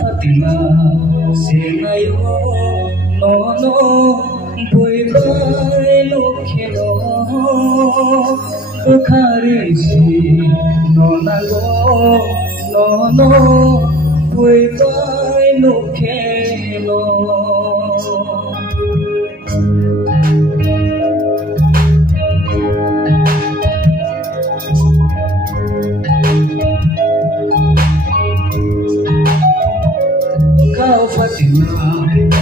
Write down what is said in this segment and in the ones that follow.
Fatima Sinayo no no Boy Boy Lokeno Bukhari si no nago no no Boy Boy Lokeno Fatima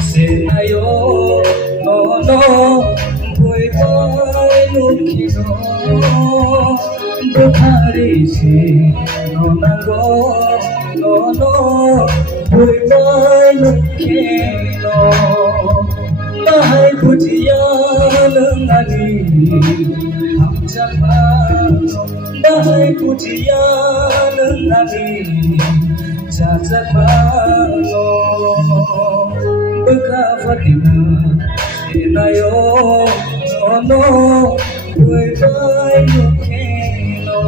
Sinayo no no Boy Boy Lokeno Bukhari si no nago no no Boy Boy Lokeno Bahai pujian ngani hamjapa Bahai pujian ngani Jajapano Buka Fatima Sinayo no no Boy Boy Lokeno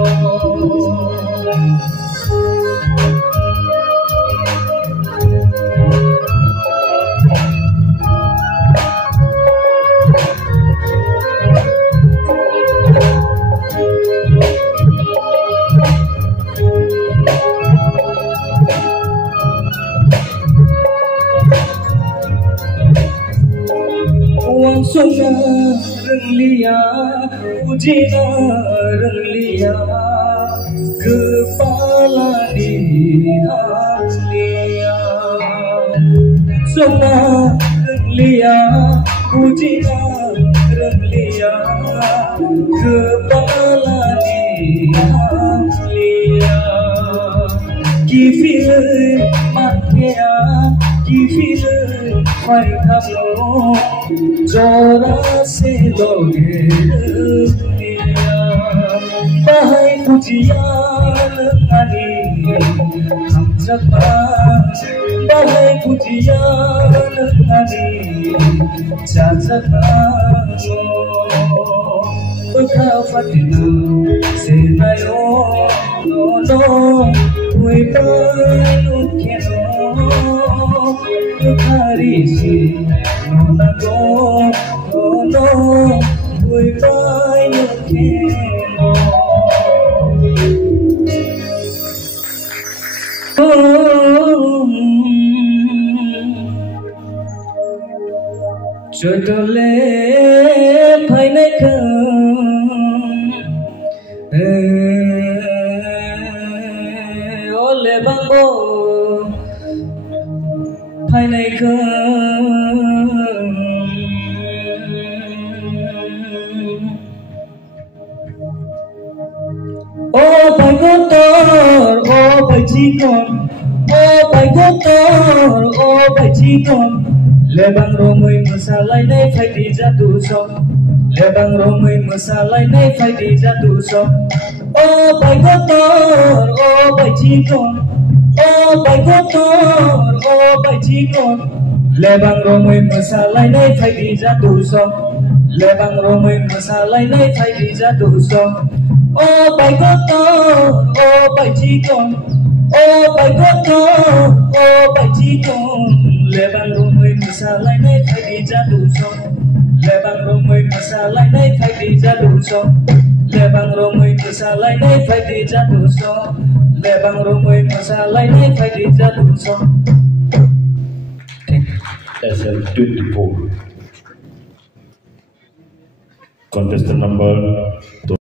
Wang sona reng lia Ujina reng lia Kepala di lia Sona reng lia Ujina reng lia Kepala di lia Kifil matkea Kifil Phai thamo Jora se loge Bahai pujian ngani hamjapa Bahai pujian ngani jajapano Buka Fatima Sinayo no no Boy Boy Lokeno Bukhari si no nago no no Boy Boy Lokeno Jodole Phainai Ole bangbo Phainai Oh bai gotor oh bai chikon oh bai gotor oh bai chikon Lebang romoi masalai nai phai di jatu so Lebang romoi masalai nai phai di jatu so Oh bai gotor oh bai chikon oh bai gotor oh bai chikon Lebang romoi masalai nai phai di jatu so Lebang romoi masalai nai phai di jatu so Oh bai gotor oh bai chikon oh bai gotor oh bai chikon Lebang romoi masalai nai phai di jatu so Lebang romoi masalai nai phai di jatu so Lebang romoi masalai nai phai di jatu so Lebang romoi masalai nai phai di jatu so SM24 contestant number